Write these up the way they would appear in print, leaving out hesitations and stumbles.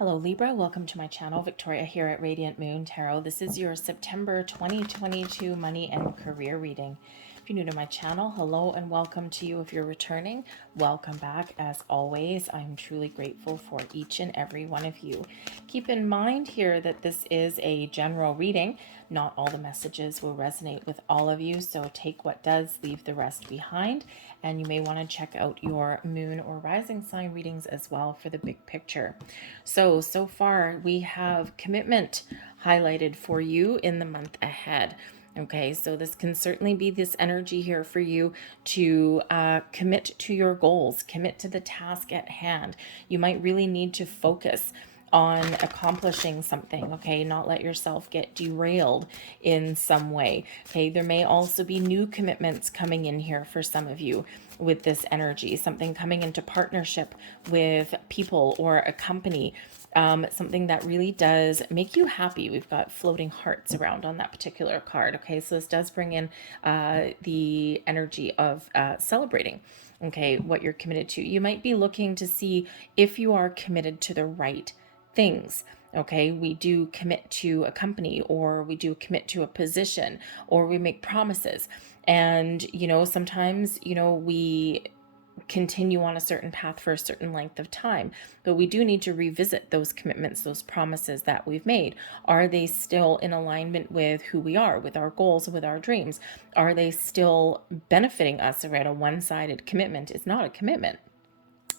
Hello Libra, welcome to my channel. Victoria here at Radiant Moon Tarot. This is your September 2022 money and career reading. If you're new to my channel, hello and welcome to you. If you're returning, welcome back. As always, I'm truly grateful for each and every one of you. Keep in mind here that this is a general reading. Not all the messages will resonate with all of you, so take what does, leave the rest behind. And you may want to check out your moon or rising sign readings as well for the big picture. So far we have commitment highlighted for you in the month ahead. Okay, so this can certainly be this energy here for you to commit to your goals, commit to the task at hand. You might really need to focus on accomplishing something, okay? Not let yourself get derailed in some way, okay? There may also be new commitments coming in here for some of you with this energy, something coming into partnership with people or a company, something that really does make you happy. We've got floating hearts around on that particular card, okay? So this does bring in the energy of celebrating, okay, what you're committed to. You might be looking to see if you are committed to the right things. Okay, we do commit to a company, or we do commit to a position, or we make promises. And, sometimes, we continue on a certain path for a certain length of time, but we do need to revisit those commitments, those promises that we've made. Are they still in alignment with who we are, with our goals, with our dreams? Are they still benefiting us? Right? A one-sided commitment is not a commitment.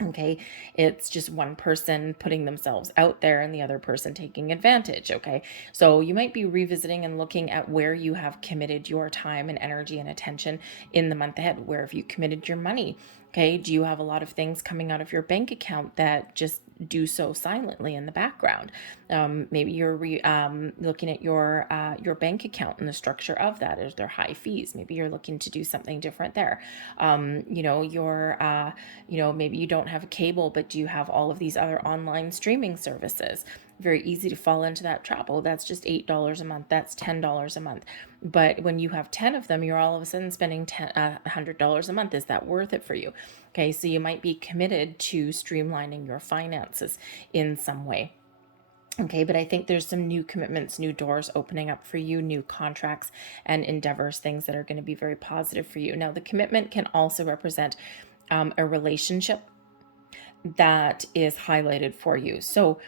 Okay, it's just one person putting themselves out there and the other person taking advantage. Okay, so you might be revisiting and looking at where you have committed your time and energy and attention in the month ahead. Where have you committed your money? Okay, do you have a lot of things coming out of your bank account that just do so silently in the background? Maybe you're looking at your bank account and the structure of that. Is there high fees? Maybe you're looking to do something different there. Maybe you don't have a cable, but do you have all of these other online streaming services? Very easy to fall into that trap. Oh, that's just $8 a month. That's $10 a month. But when you have 10 of them, you're all of a sudden spending $100 a month. Is that worth it for you? Okay, so you might be committed to streamlining your finances in some way. Okay, but I think there's some new commitments, new doors opening up for you, new contracts and endeavors, things that are going to be very positive for you. Now, the commitment can also represent a relationship that is highlighted for you. So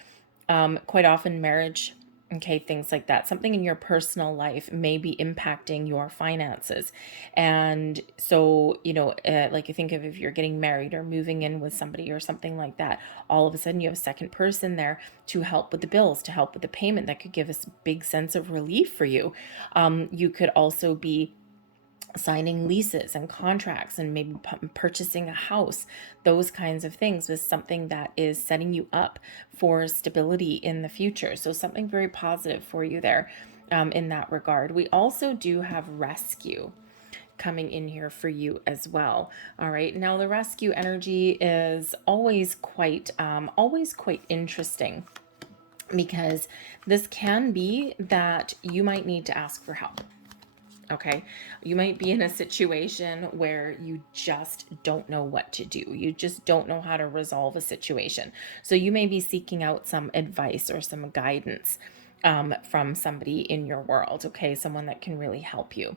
quite often marriage, okay, things like that, something in your personal life may be impacting your finances. And so, like you think of if you're getting married or moving in with somebody or something like that, all of a sudden you have a second person there to help with the bills, to help with the payment. That could give us a big sense of relief for you. You could also be signing leases and contracts and maybe purchasing a house. Those kinds of things with something that is setting you up for stability in the future. So something very positive for you there in that regard. We also do have rescue coming in here for you as well. All right, now the rescue energy is always quite interesting, because this can be that you might need to ask for help. Okay, you might be in a situation where you just don't know what to do. You just don't know how to resolve a situation. So you may be seeking out some advice or some guidance from somebody in your world. Okay, someone that can really help you.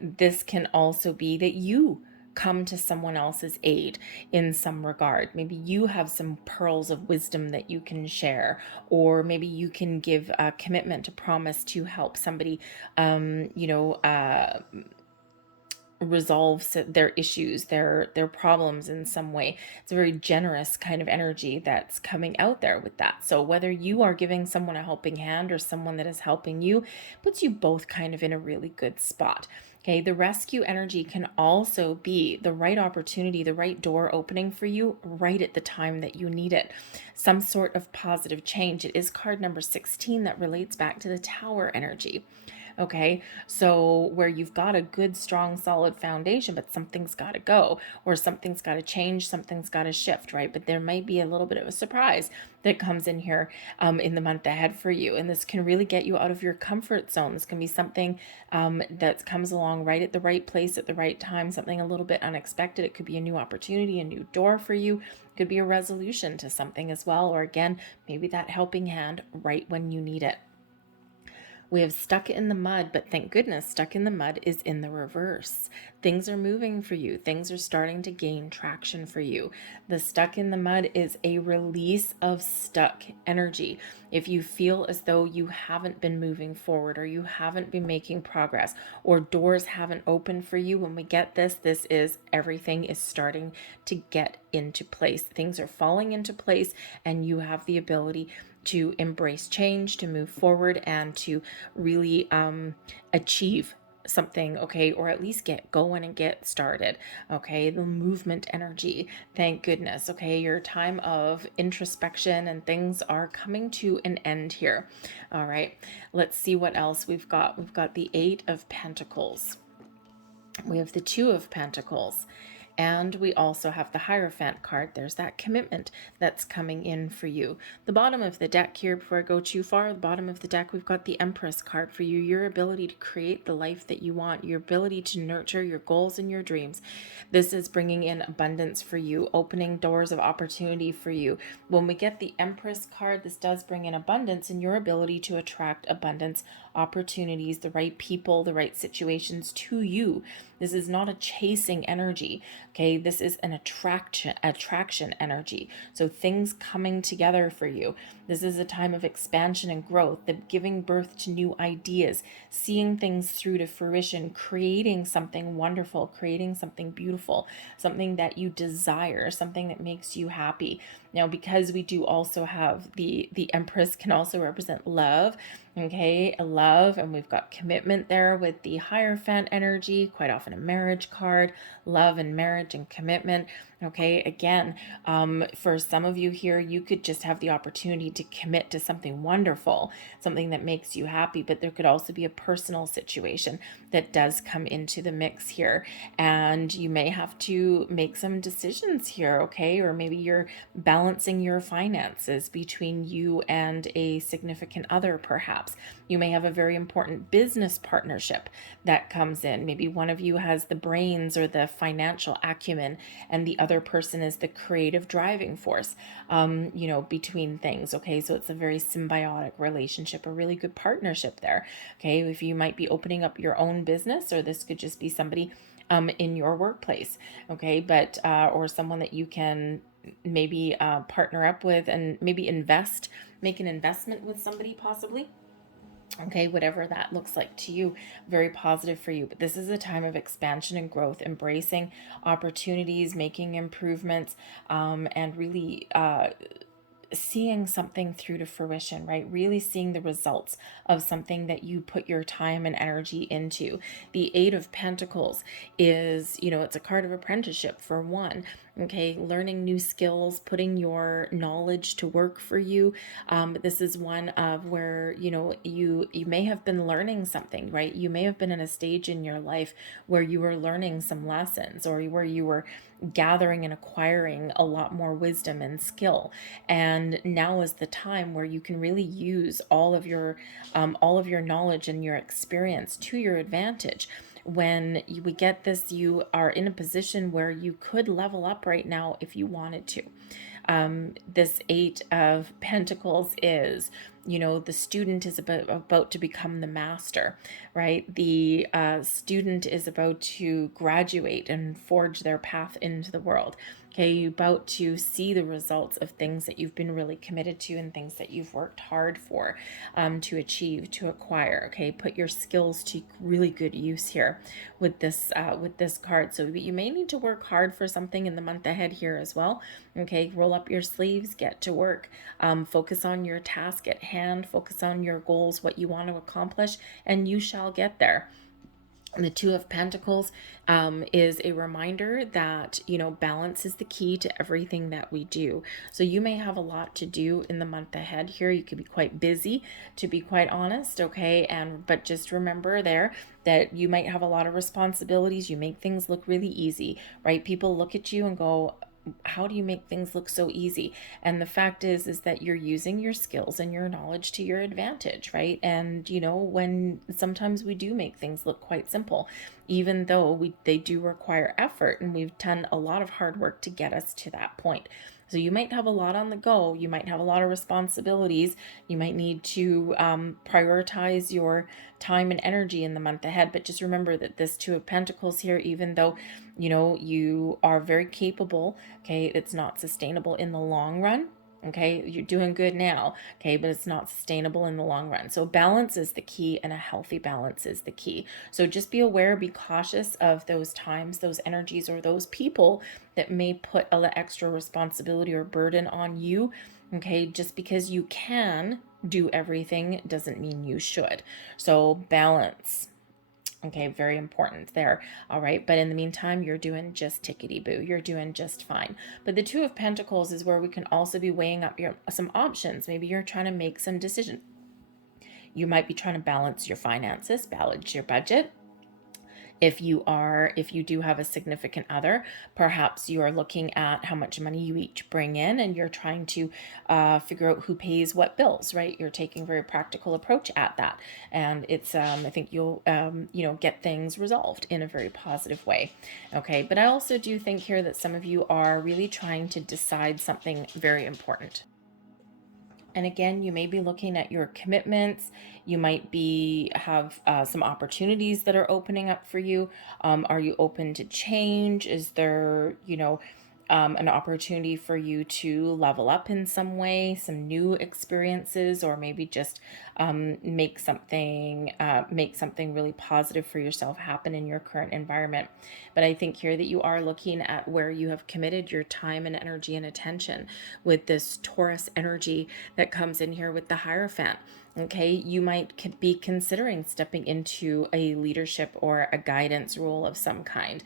This can also be that you come to someone else's aid in some regard. Maybe you have some pearls of wisdom that you can share, or maybe you can give a commitment, a promise to help somebody, resolve their issues, their problems in some way. It's a very generous kind of energy that's coming out there with that. So whether you are giving someone a helping hand or someone that is helping you, puts you both kind of in a really good spot. Okay, the rescue energy can also be the right opportunity, the right door opening for you right at the time that you need it. Some sort of positive change. It is card number 16 that relates back to the Tower energy. Okay, so where you've got a good, strong, solid foundation, but something's got to go, or something's got to change, something's got to shift, right? But there might be a little bit of a surprise that comes in here in the month ahead for you. And this can really get you out of your comfort zone. This can be something that comes along right at the right place at the right time, something a little bit unexpected. It could be a new opportunity, a new door for you. It could be a resolution to something as well. Or again, maybe that helping hand right when you need it. We have stuck in the mud, but thank goodness stuck in the mud is in the reverse. Things are moving for you. Things are starting to gain traction for you. The stuck in the mud is a release of stuck energy. If you feel as though you haven't been moving forward, or you haven't been making progress, or doors haven't opened for you, when we get this is everything is starting to get into place. Things are falling into place, and you have the ability to embrace change, to move forward, and to really achieve something, okay, or at least get going and get started, okay. The movement energy, thank goodness, okay. Your time of introspection and things are coming to an end here. All right, let's see what else we've got. We've got the Eight of Pentacles, we have the Two of Pentacles, and we also have the Hierophant card. There's that commitment that's coming in for you. The bottom of the deck here, before I go too far, the bottom of the deck, we've got the Empress card for you. Your ability to create the life that you want, your ability to nurture your goals and your dreams. This is bringing in abundance for you, opening doors of opportunity for you. When we get the Empress card, this does bring in abundance and your ability to attract abundance, opportunities, the right people, the right situations to you. This is not a chasing energy, okay? This is an attraction energy. So things coming together for you. This is a time of expansion and growth, the giving birth to new ideas, seeing things through to fruition, creating something wonderful, creating something beautiful, something that you desire, something that makes you happy. Now, because we do also have the Empress can also represent love, okay, love, and we've got commitment there with the Hierophant energy, quite often a marriage card, love and marriage and commitment. Okay, again, for some of you here, you could just have the opportunity to commit to something wonderful, something that makes you happy, but there could also be a personal situation that does come into the mix here, and you may have to make some decisions here, okay? Or maybe you're balancing your finances between you and a significant other, perhaps. You may have a very important business partnership that comes in. Maybe one of you has the brains or the financial acumen, and the other person is the creative driving force, between things. Okay, so it's a very symbiotic relationship, a really good partnership there. Okay, if you might be opening up your own business, or this could just be somebody in your workplace. Okay, but or someone that you can maybe partner up with and maybe make an investment with somebody possibly. Okay, whatever that looks like to you, very positive for you. But this is a time of expansion and growth, embracing opportunities, making improvements, and really seeing something through to fruition, right? Really seeing the results of something that you put your time and energy into. The Eight of Pentacles is, it's a card of apprenticeship for one. Okay, learning new skills, putting your knowledge to work for you. This is one of where, you may have been learning something, right? You may have been in a stage in your life where you were learning some lessons, or where you were gathering and acquiring a lot more wisdom and skill. And now is the time where you can really use all of your knowledge and your experience to your advantage. When we get this, you are in a position where you could level up right now if you wanted to. This Eight of Pentacles is, the student is about to become the master, right? The student is about to graduate and forge their path into the world. Okay, you're about to see the results of things that you've been really committed to and things that you've worked hard for to achieve, to acquire. Okay, put your skills to really good use here with this card. So you may need to work hard for something in the month ahead here as well. Okay, roll up your sleeves, get to work, focus on your task at hand, focus on your goals, what you want to accomplish, and you shall get there. The Two of Pentacles is a reminder that, balance is the key to everything that we do. So you may have a lot to do in the month ahead here. You could be quite busy, to be quite honest, okay? But just remember there that you might have a lot of responsibilities. You make things look really easy, right? People look at you and go, how do you make things look so easy? And the fact is that you're using your skills and your knowledge to your advantage, right? And when sometimes we do make things look quite simple, even though they do require effort, and we've done a lot of hard work to get us to that point. So you might have a lot on the go. You might have a lot of responsibilities. You might need to prioritize your time and energy in the month ahead. But just remember that this Two of Pentacles here, even though, you are very capable, okay, it's not sustainable in the long run. Okay, you're doing good now, okay, but it's not sustainable in the long run. So balance is the key, and a healthy balance is the key. So just be aware, be cautious of those times, those energies, or those people that may put a little extra responsibility or burden on you. Okay, just because you can do everything doesn't mean you should. So balance. Okay, very important there. All right, but in the meantime, you're doing just tickety-boo. You're doing just fine. But the Two of Pentacles is where we can also be weighing up some options. Maybe you're trying to make some decision. You might be trying to balance your finances, balance your budget. If you do have a significant other, perhaps you are looking at how much money you each bring in, and you're trying to figure out who pays what bills, right? You're taking a very practical approach at that. And it's, I think you'll, get things resolved in a very positive way. Okay. But I also do think here that some of you are really trying to decide something very important. And again, you may be looking at your commitments. You might have some opportunities that are opening up for you. Are you open to change? Is there, an opportunity for you to level up in some way, some new experiences, or maybe just make something really positive for yourself happen in your current environment. But I think here that you are looking at where you have committed your time and energy and attention with this Taurus energy that comes in here with the Hierophant. Okay, you might be considering stepping into a leadership or a guidance role of some kind,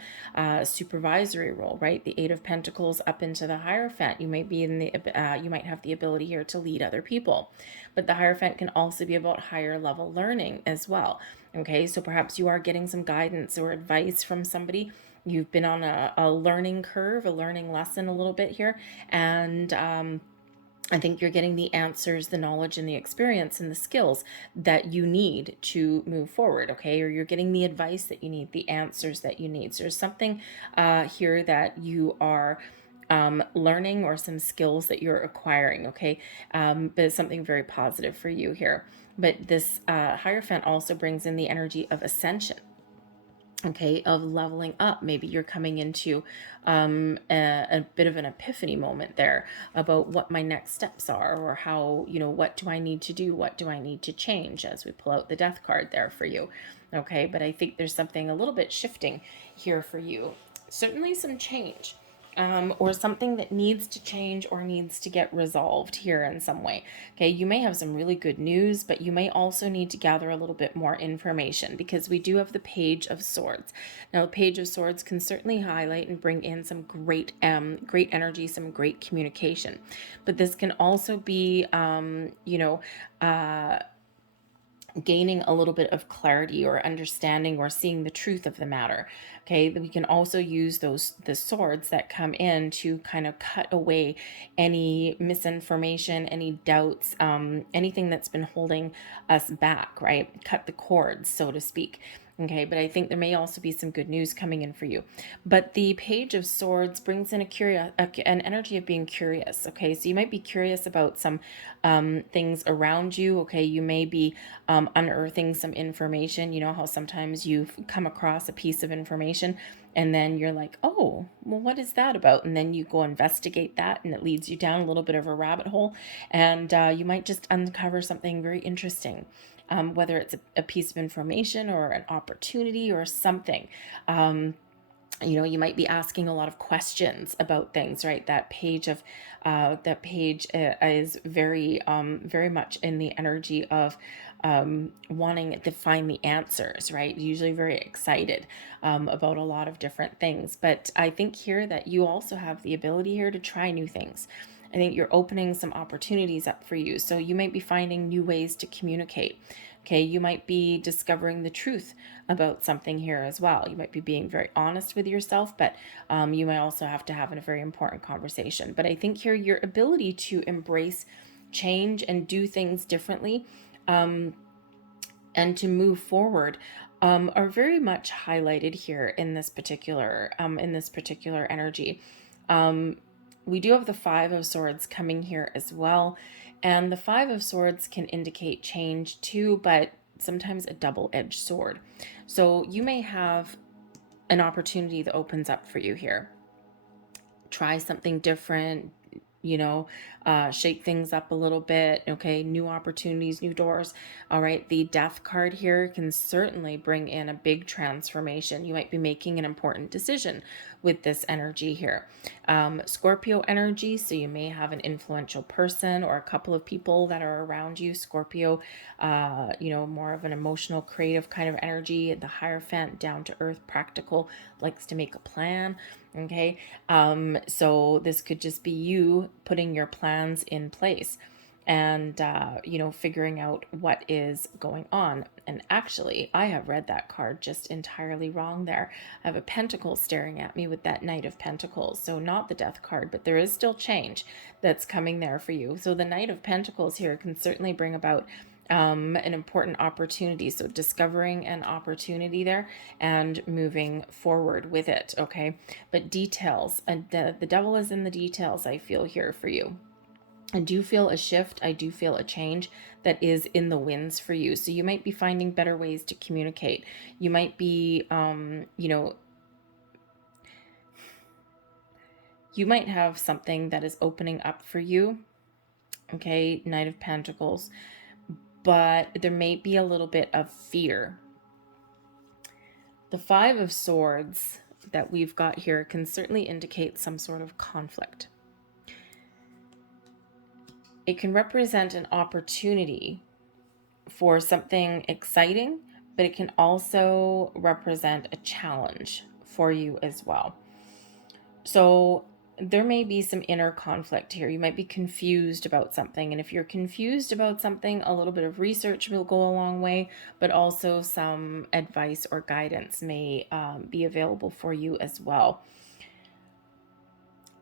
supervisory role, right? The Eight of Pentacles up into the Hierophant. You might be you might have the ability here to lead other people, but the Hierophant can also be about higher level learning as well. Okay, so perhaps you are getting some guidance or advice from somebody. You've been on a learning curve, a learning lesson a little bit here, and I think you're getting the answers, the knowledge, and the experience and the skills that you need to move forward, okay? Or you're getting the advice that you need, the answers that you need. So there's something here that you are learning, or some skills that you're acquiring, okay? But it's something very positive for you here. But this Hierophant also brings in the energy of ascension. Okay, of leveling up. Maybe you're coming into a bit of an epiphany moment there about what my next steps are, or how, what do I need to do? What do I need to change, as we pull out the Death card there for you. Okay, but I think there's something a little bit shifting here for you. Certainly some change. Or something that needs to change or needs to get resolved here in some way. Okay, you may have some really good news, but you may also need to gather a little bit more information, because we do have the Page of Swords. Now, the Page of Swords can certainly highlight and bring in some great energy, some great communication. But this can also be, gaining a little bit of clarity or understanding, or seeing the truth of the matter. Okay, we can also use the swords that come in to kind of cut away any misinformation, any doubts, anything that's been holding us back, right? Cut the cords, so to speak. Okay, but I think there may also be some good news coming in for you. But the Page of Swords brings in an energy of being curious. Okay, so you might be curious about some things around you. Okay, you may be unearthing some information. You know how sometimes you've come across a piece of information and then you're like, oh, well, what is that about? And then you go investigate that, and it leads you down a little bit of a rabbit hole, and you might just uncover something very interesting. Whether it's a piece of information or an opportunity or something. You might be asking a lot of questions about things, right? That page is very, very much in the energy of wanting to find the answers, right? Usually very excited about a lot of different things. But I think here that you also have the ability here to try new things. I think you're opening some opportunities up for you. So you might be finding new ways to communicate. Okay, you might be discovering the truth about something here as well. You might be being very honest with yourself, but you might also have to have a very important conversation. But I think here your ability to embrace change and do things differently and to move forward are very much highlighted here in this particular energy. We do have the Five of Swords coming here as well, and the Five of Swords can indicate change too, but sometimes a double-edged sword. So you may have an opportunity that opens up for you here. Try something different, shake things up a little bit. Okay, new opportunities, new doors. All right, the Death card here can certainly bring in a big transformation. You might be making an important decision with this energy here. Scorpio energy, so you may have an influential person or a couple of people that are around you. Scorpio, more of an emotional, creative kind of energy. The Hierophant, down to earth, practical, likes to make a plan. Okay, so this could just be you putting your plans in place and figuring out what is going on. And actually, I have read that card just entirely wrong there. I have a pentacle staring at me with that Knight of Pentacles, so not the Death card, but there is still change that's coming there for you. So the Knight of Pentacles here can certainly bring about an important opportunity. So discovering an opportunity there and moving forward with it. Okay, but details, and the devil is in the details, I feel here for you. I do feel a shift. I do feel a change that is in the winds for you. So you might be finding better ways to communicate. You might be, you might have something that is opening up for you. Okay, Knight of Pentacles. But there may be a little bit of fear. The Five of Swords that we've got here can certainly indicate some sort of conflict. It can represent an opportunity for something exciting, but it can also represent a challenge for you as well. So there may be some inner conflict here. You might be confused about something. And if you're confused about something, a little bit of research will go a long way, but also some advice or guidance may be available for you as well.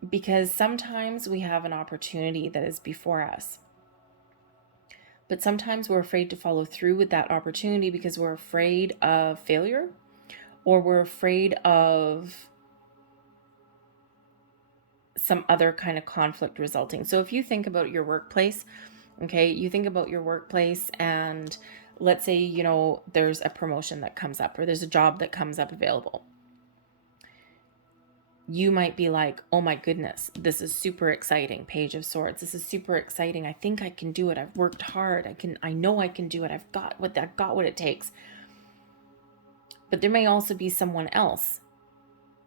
Because sometimes we have an opportunity that is before us, but sometimes we're afraid to follow through with that opportunity because we're afraid of failure, or we're afraid of some other kind of conflict resulting. So if you think about your workplace, okay, you think about your workplace, and let's say, there's a promotion that comes up, or there's a job that comes up available. You might be like, oh my goodness, this is super exciting. Page of Swords. This is super exciting. I think I can do it. I've worked hard. I know I can do it. I've got what it takes. But there may also be someone else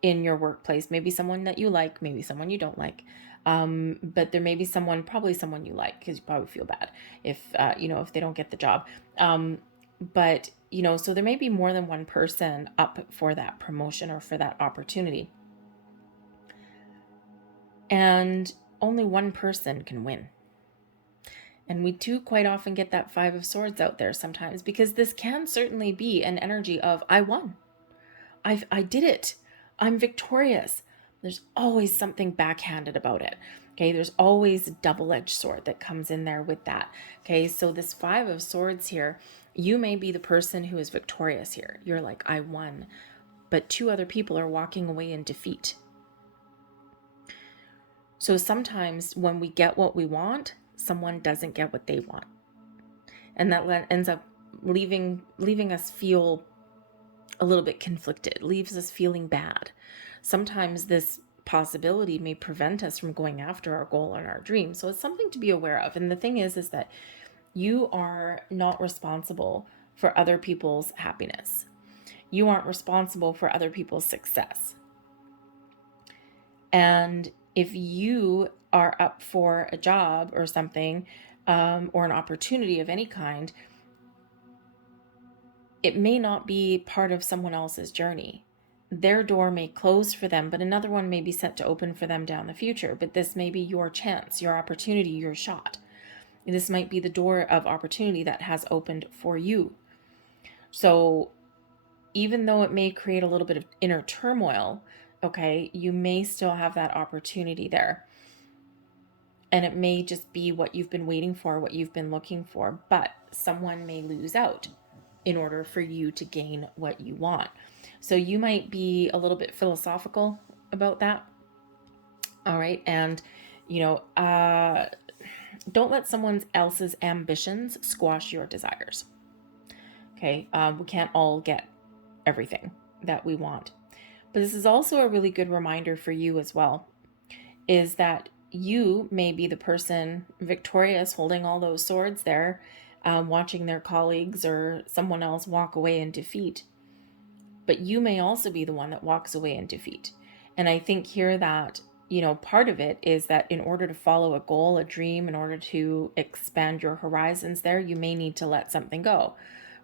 in your workplace, maybe someone that you like, maybe someone you don't like. But there may be probably someone you like, because you probably feel bad if they don't get the job. But so there may be more than one person up for that promotion or for that opportunity. And only one person can win. And we do quite often get that Five of Swords out there sometimes, because this can certainly be an energy of, I won. I did it. I'm victorious. There's always something backhanded about it. Okay, there's always a double-edged sword that comes in there with that. Okay, so this Five of Swords here, you may be the person who is victorious here. You're like, I won. But two other people are walking away in defeat. So sometimes when we get what we want, someone doesn't get what they want. And that ends up leaving us feel a little bit conflicted, leaves us feeling bad. Sometimes this possibility may prevent us from going after our goal and our dream. So it's something to be aware of. And the thing is that you are not responsible for other people's happiness. You aren't responsible for other people's success. And if you are up for a job or something, or an opportunity of any kind, it may not be part of someone else's journey. Their door may close for them, but another one may be set to open for them down the future. But this may be your chance, your opportunity, your shot. This might be the door of opportunity that has opened for you. So even though it may create a little bit of inner turmoil, okay, you may still have that opportunity there. And it may just be what you've been waiting for, what you've been looking for, but someone may lose out in order for you to gain what you want. So you might be a little bit philosophical about that. All right. And, don't let someone else's ambitions squash your desires. Okay. We can't all get everything that we want. But this is also a really good reminder for you as well, is that you may be the person victorious holding all those swords there, watching their colleagues or someone else walk away in defeat. But you may also be the one that walks away in defeat. And I think here that, part of it is that in order to follow a goal, a dream, in order to expand your horizons there, you may need to let something go,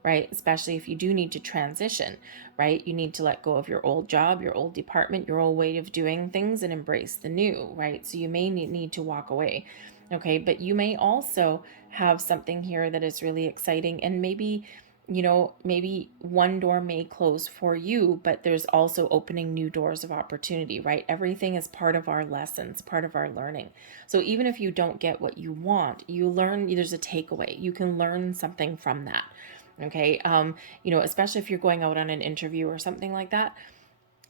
right? Especially if you do need to transition, right? You need to let go of your old job, your old department, your old way of doing things and embrace the new, right? So you may need to walk away. Okay. But you may also have something here that is really exciting, and maybe one door may close for you, but there's also opening new doors of opportunity, right? Everything is part of our lessons, part of our learning. So even if you don't get what you want, you learn, there's a takeaway. You can learn something from that. Okay. Especially if you're going out on an interview or something like that,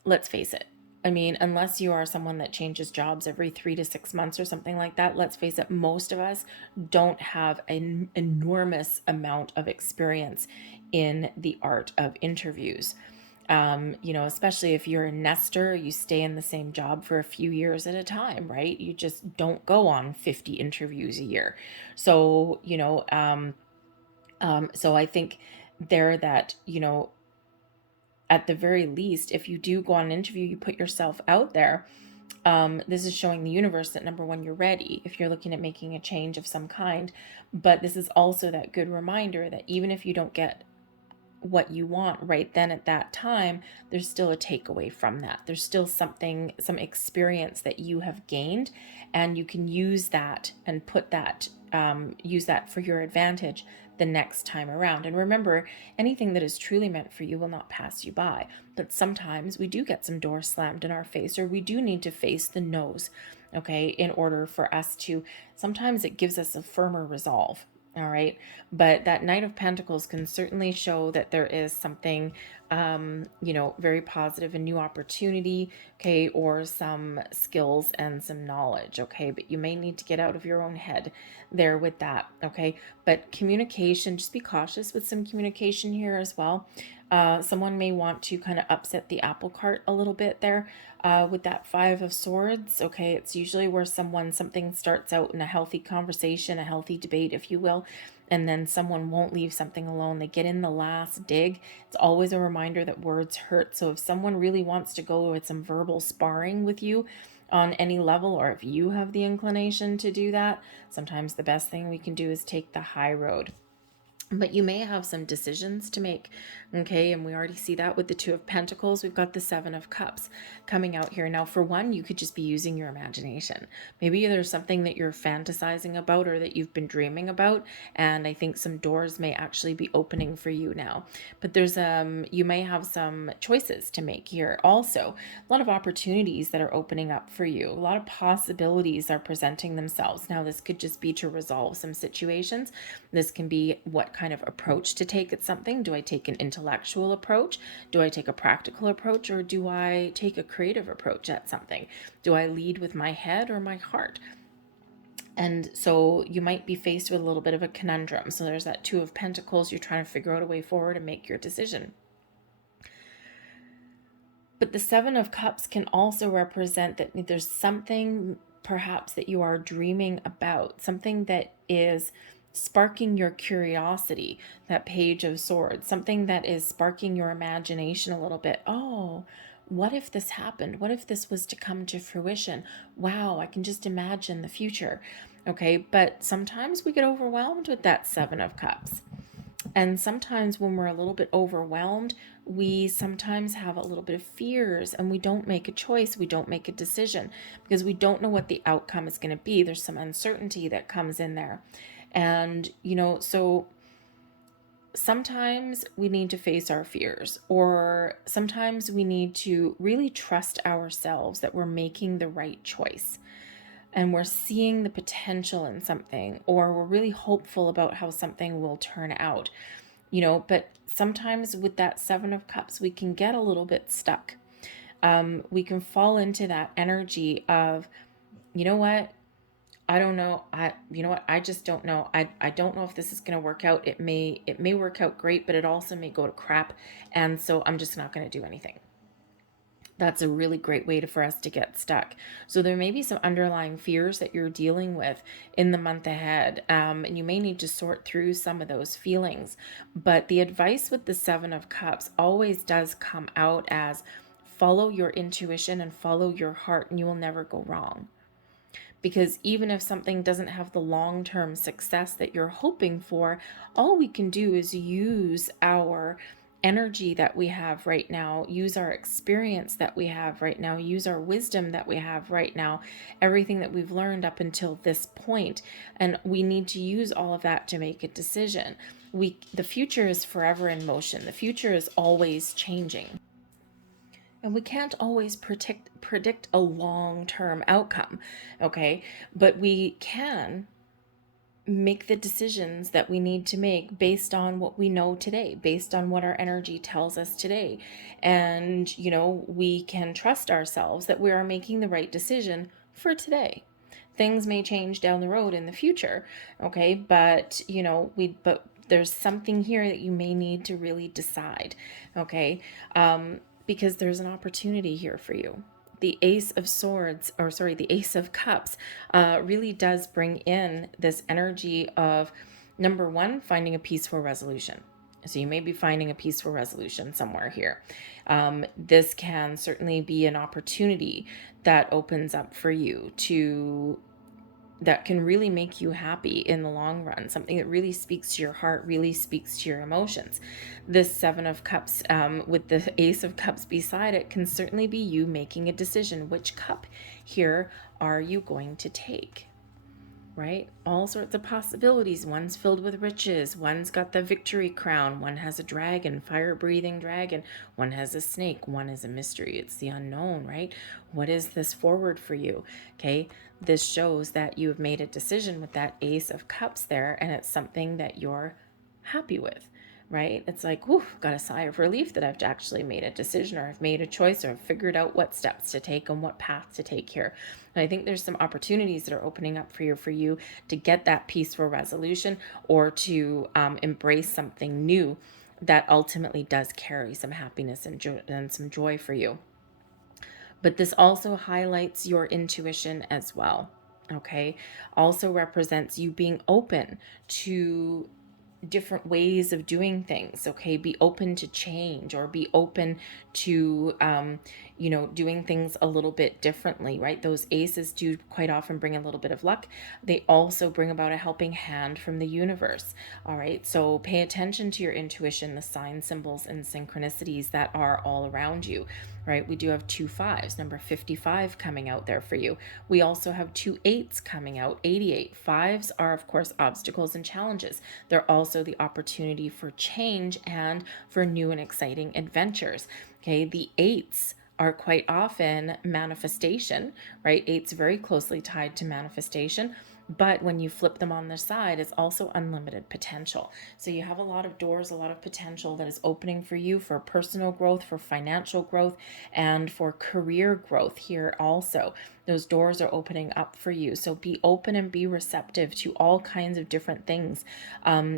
let's face it. I mean, unless you are someone that changes jobs every 3 to 6 months or something like that, let's face it, most of us don't have an enormous amount of experience in the art of interviews. Especially if you're a nester, you stay in the same job for a few years at a time, right? You just don't go on 50 interviews a year. So, so I think there that, at the very least, if you do go on an interview, you put yourself out there. This is showing the universe that, number one, you're ready if you're looking at making a change of some kind. But this is also that good reminder that even if you don't get what you want right then at that time, there's still a takeaway from that. There's still something, some experience that you have gained, and you can use that and use that for your advantage the next time around. And remember, anything that is truly meant for you will not pass you by. But sometimes we do get some doors slammed in our face, or we do need to face the no's, okay, in order for us to, sometimes it gives us a firmer resolve. All right. But that Knight of Pentacles can certainly show that there is something, very positive, a new opportunity, okay, or some skills and some knowledge, okay. But you may need to get out of your own head there with that, okay. But communication, just be cautious with some communication here as well. Someone may want to kind of upset the apple cart a little bit there with that Five of Swords. Okay, it's usually where something starts out in a healthy conversation, a healthy debate, if you will, and then someone won't leave something alone. They get in the last dig. It's always a reminder that words hurt. So if someone really wants to go with some verbal sparring with you on any level, or if you have the inclination to do that, sometimes the best thing we can do is take the high road. But you may have some decisions to make, okay? And we already see that with the Two of Pentacles. We've got the Seven of Cups coming out here. Now, for one, you could just be using your imagination. Maybe there's something that you're fantasizing about or that you've been dreaming about, and I think some doors may actually be opening for you now. But there's you may have some choices to make here also. A lot of opportunities that are opening up for you. A lot of possibilities are presenting themselves. Now, this could just be to resolve some situations. This can be what kind of approach to take at something. Do I take an intellectual approach? Do I take a practical approach? Or do I take a creative approach at something? Do I lead with my head or my heart? And so you might be faced with a little bit of a conundrum. So there's that Two of Pentacles. You're trying to figure out a way forward and make your decision. But the Seven of Cups can also represent that there's something perhaps that you are dreaming about, something that is sparking your curiosity, that Page of Swords, something that is sparking your imagination a little bit. Oh, what if this happened? What if this was to come to fruition? Wow, I can just imagine the future. Okay, but sometimes we get overwhelmed with that Seven of Cups. And sometimes when we're a little bit overwhelmed, we sometimes have a little bit of fears and we don't make a choice. We don't make a decision because we don't know what the outcome is going to be. There's some uncertainty that comes in there. And, so sometimes we need to face our fears, or sometimes we need to really trust ourselves that we're making the right choice and we're seeing the potential in something, or we're really hopeful about how something will turn out, but sometimes with that Seven of Cups, we can get a little bit stuck. We can fall into that energy of, you know what, I don't know. I just don't know. I don't know if this is going to work out. It may work out great, but it also may go to crap. And so I'm just not going to do anything. That's a really great way for us to get stuck. So there may be some underlying fears that you're dealing with in the month ahead. And you may need to sort through some of those feelings. But the advice with the Seven of Cups always does come out as follow your intuition and follow your heart, and you will never go wrong. Because even if something doesn't have the long-term success that you're hoping for, all we can do is use our energy that we have right now, use our experience that we have right now, use our wisdom that we have right now, everything that we've learned up until this point, and we need to use all of that to make a decision. The future is forever in motion. The future is always changing. And we can't always predict a long-term outcome, okay? But we can make the decisions that we need to make based on what we know today, based on what our energy tells us today. And, we can trust ourselves that we are making the right decision for today. Things may change down the road in the future, okay? But, but there's something here that you may need to really decide, okay? Because there's an opportunity here for you. The Ace of Swords, the Ace of Cups, really does bring in this energy of, number one, finding a peaceful resolution. So you may be finding a peaceful resolution somewhere here. This can certainly be an opportunity that opens up for you that can really make you happy in the long run, something that really speaks to your heart, really speaks to your emotions. This Seven of Cups with the Ace of Cups beside it can certainly be you making a decision. Which cup here are you going to take? Right? All sorts of possibilities. One's filled with riches. One's got the victory crown. One has a dragon, fire-breathing dragon. One has a snake. One is a mystery. It's the unknown, right? What is this forward for you? Okay. This shows that you have made a decision with that Ace of Cups there, and it's something that you're happy with. Right? It's like, whew, got a sigh of relief that I've actually made a decision, or I've made a choice, or I've figured out what steps to take and what path to take here. And I think there's some opportunities that are opening up for you to get that peaceful resolution, or to embrace something new that ultimately does carry some happiness and some joy for you. But this also highlights your intuition as well. Okay. Also represents you being open to different ways of doing things. Okay. Be open to change, or be open to, doing things a little bit differently, right? Those aces do quite often bring a little bit of luck. They also bring about a helping hand from the universe. All right. So pay attention to your intuition, the signs, symbols, and synchronicities that are all around you, right? We do have 2 5s, number 55 coming out there for you. We also have 2 8s coming out, 88. 5s are, of course, obstacles and challenges. They're also the opportunity for change and for new and exciting adventures. Okay, the 8s are quite often manifestation, right? 8's very closely tied to manifestation. But when you flip them on the side, it's also unlimited potential. So you have a lot of doors, a lot of potential that is opening for you for personal growth, for financial growth, and for career growth here also. Those doors are opening up for you. So be open and be receptive to all kinds of different things,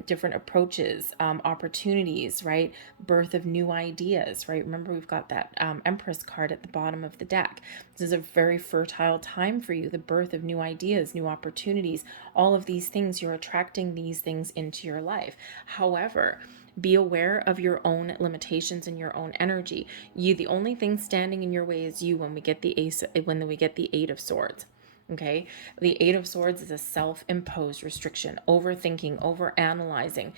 different approaches, opportunities, right? Birth of new ideas, right? Remember, we've got that Empress card at the bottom of the deck. This is a very fertile time for you. The birth of new ideas, new opportunities, all of these things, you're attracting these things into your life. However, be aware of your own limitations and your own energy. The only thing standing in your way is you when we get the 8 of Swords. Okay, the Eight of Swords is a self-imposed restriction, overthinking, overanalyzing,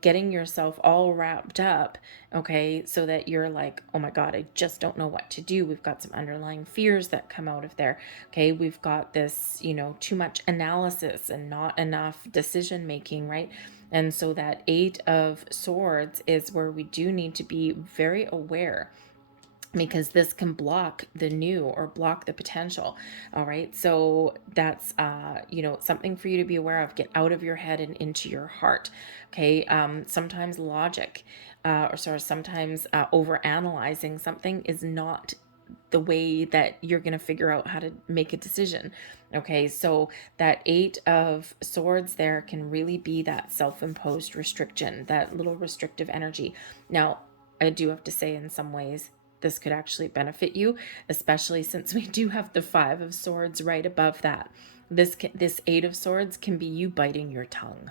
getting yourself all wrapped up, okay, so that you're like, oh my God, I just don't know what to do. We've got some underlying fears that come out of there. Okay, we've got this, too much analysis and not enough decision making, right? And so that Eight of Swords is where we do need to be very aware, because this can block the new or block the potential. All right, so that's something for you to be aware of. Get out of your head and into your heart. Okay, sometimes logic sometimes over analyzing something is not the way that you're going to figure out how to make a decision. Okay, so that Eight of Swords there can really be that self-imposed restriction, that little restrictive energy. Now, I do have to say, in some ways, this could actually benefit you, especially since we do have the Five of Swords right above that. This Eight of Swords can be you biting your tongue.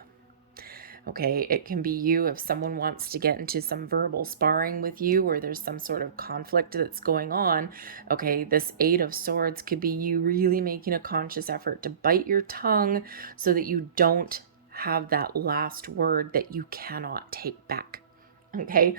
Okay, it can be you if someone wants to get into some verbal sparring with you, or there's some sort of conflict that's going on. Okay, this Eight of Swords could be you really making a conscious effort to bite your tongue so that you don't have that last word that you cannot take back. Okay,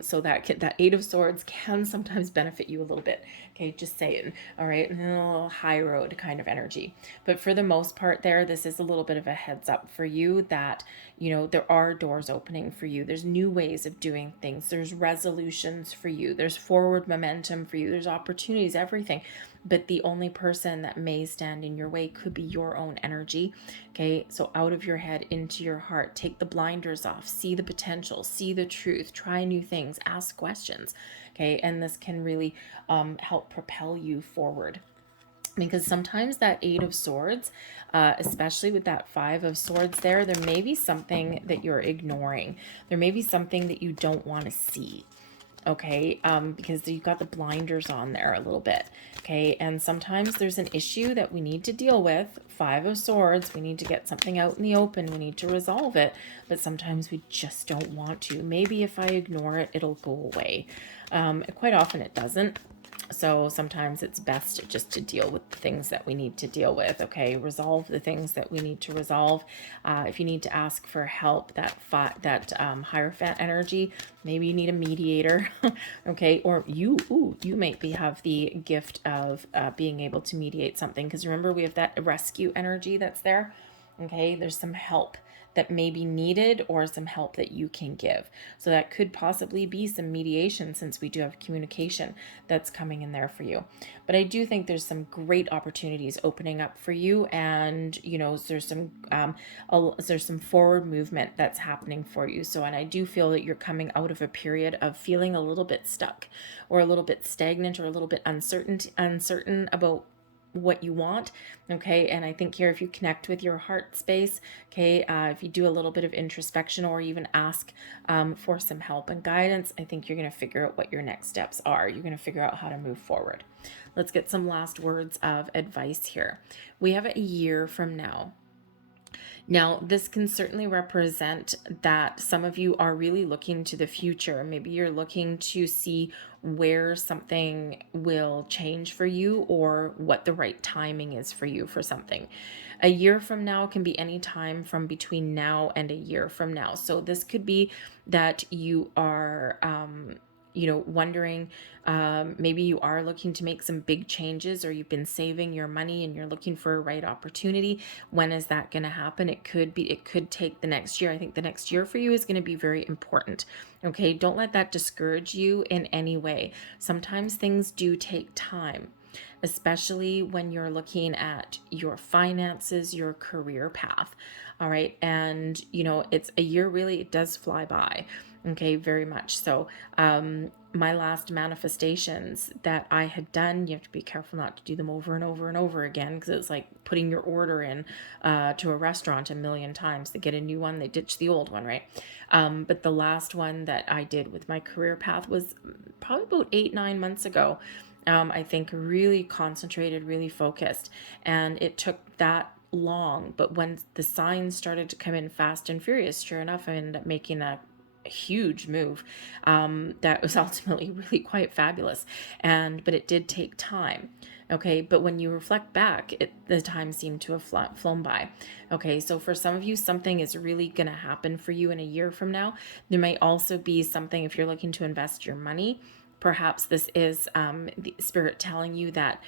so that Eight of Swords can sometimes benefit you a little bit. Okay, just saying. All right, a little high road kind of energy. But for the most part there, this is a little bit of a heads up for you that, there are doors opening for you. There's new ways of doing things. There's resolutions for you. There's forward momentum for you. There's opportunities, everything. But the only person that may stand in your way could be your own energy. Okay, so out of your head, into your heart, take the blinders off, see the potential, see the truth, try new things, ask questions. Okay, and this can really help propel you forward. Because sometimes that Eight of Swords, especially with that Five of Swords there may be something that you're ignoring. There may be something that you don't want to see. Okay, because you've got the blinders on there a little bit. Okay, and sometimes there's an issue that we need to deal with. Five of Swords, we need to get something out in the open. We need to resolve it, but sometimes we just don't want to. Maybe if I ignore it, it'll go away. Quite often it doesn't. So sometimes it's best just to deal with the things that we need to deal with. Okay, resolve the things that we need to resolve. If you need to ask for help, that Hierophant energy, maybe you need a mediator. Okay, or you might have the gift of being able to mediate something, because remember, we have that rescue energy that's there. Okay, there's some help that may be needed, or some help that you can give. So that could possibly be some mediation, since we do have communication that's coming in there for you. But I do think there's some great opportunities opening up for you, and there's some forward movement that's happening for you. So, and I do feel that you're coming out of a period of feeling a little bit stuck, or a little bit stagnant, or a little bit uncertain about what you want. Okay, and I think here, if you connect with your heart space, okay, if you do a little bit of introspection, or even ask for some help and guidance, I think you're going to figure out what your next steps are. You're going to figure out how to move forward. Let's get some last words of advice here. We have a year from now. Now, this can certainly represent that some of you are really looking to the future. Maybe you're looking to see where something will change for you, or what the right timing is for you for something. A year from now can be any time from between now and a year from now. So this could be that you are wondering, maybe you are looking to make some big changes, or you've been saving your money and you're looking for a right opportunity. When is that going to happen? It could take the next year. I think the next year for you is going to be very important. Okay, don't let that discourage you in any way. Sometimes things do take time, especially when you're looking at your finances, your career path. All right, and it's a year, really, it does fly by. Okay, very much so. My last manifestations that I had done, you have to be careful not to do them over and over and over again, because it's like putting your order in to a restaurant a million times. They get a new one, they ditch the old one, right? But the last one that I did with my career path was probably about 8-9 months ago. I think really concentrated, really focused, and it took that long. But when the signs started to come in fast and furious, sure enough, I ended up making a huge move that was ultimately really quite fabulous. But it did take time. Okay, but when you reflect back, the time seemed to have flown by. Okay, so for some of you, something is really going to happen for you in a year from now. There may also be something, if you're looking to invest your money, perhaps this is the spirit telling you that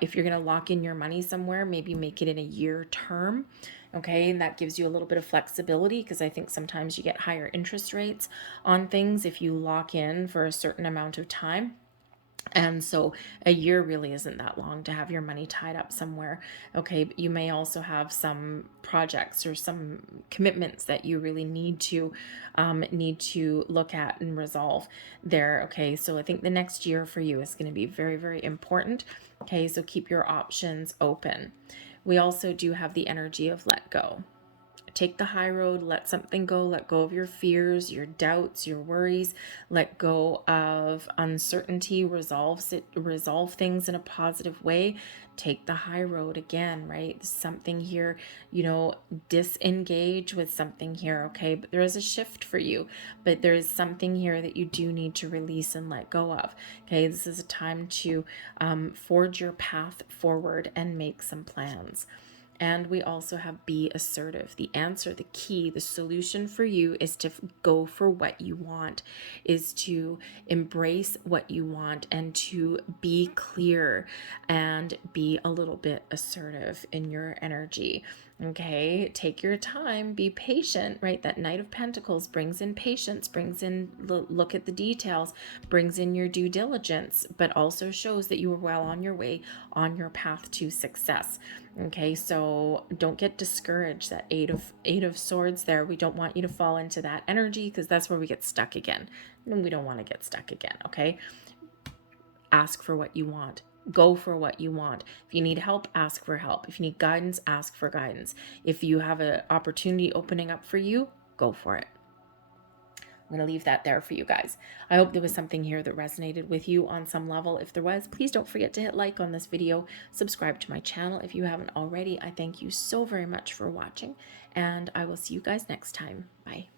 if you're going to lock in your money somewhere, maybe make it in a year term. Okay, and that gives you a little bit of flexibility, because I think sometimes you get higher interest rates on things if you lock in for a certain amount of time. And so a year really isn't that long to have your money tied up somewhere. Okay, but you may also have some projects or some commitments that you really need to look at and resolve there. Okay, so I think the next year for you is going to be very, very important. Okay, so keep your options open. We also do have the energy of let go. Take the high road, let something go, let go of your fears, your doubts, your worries, let go of uncertainty, resolve things in a positive way. Take the high road again, right? Something here, disengage with something here, okay? But there is a shift for you, but there is something here that you do need to release and let go of, okay? This is a time to forge your path forward and make some plans. And we also have be assertive. The answer, the key, the solution for you is to go for what you want, is to embrace what you want, and to be clear and be a little bit assertive in your energy. Okay, take your time, be patient, right? That Knight of Pentacles brings in patience, brings in look at the details, brings in your due diligence, but also shows that you are well on your way on your path to success. Okay, so don't get discouraged. That eight of swords there, we don't want you to fall into that energy, because that's where we get stuck again. And we don't want to get stuck again, okay? Ask for what you want. Go for what you want. If you need help, ask for help. If you need guidance, ask for guidance. If you have an opportunity opening up for you, go for it. I'm going to leave that there for you guys. I hope there was something here that resonated with you on some level. If there was, please don't forget to hit like on this video. Subscribe to my channel if you haven't already. I thank you so very much for watching, and I will see you guys next time. Bye.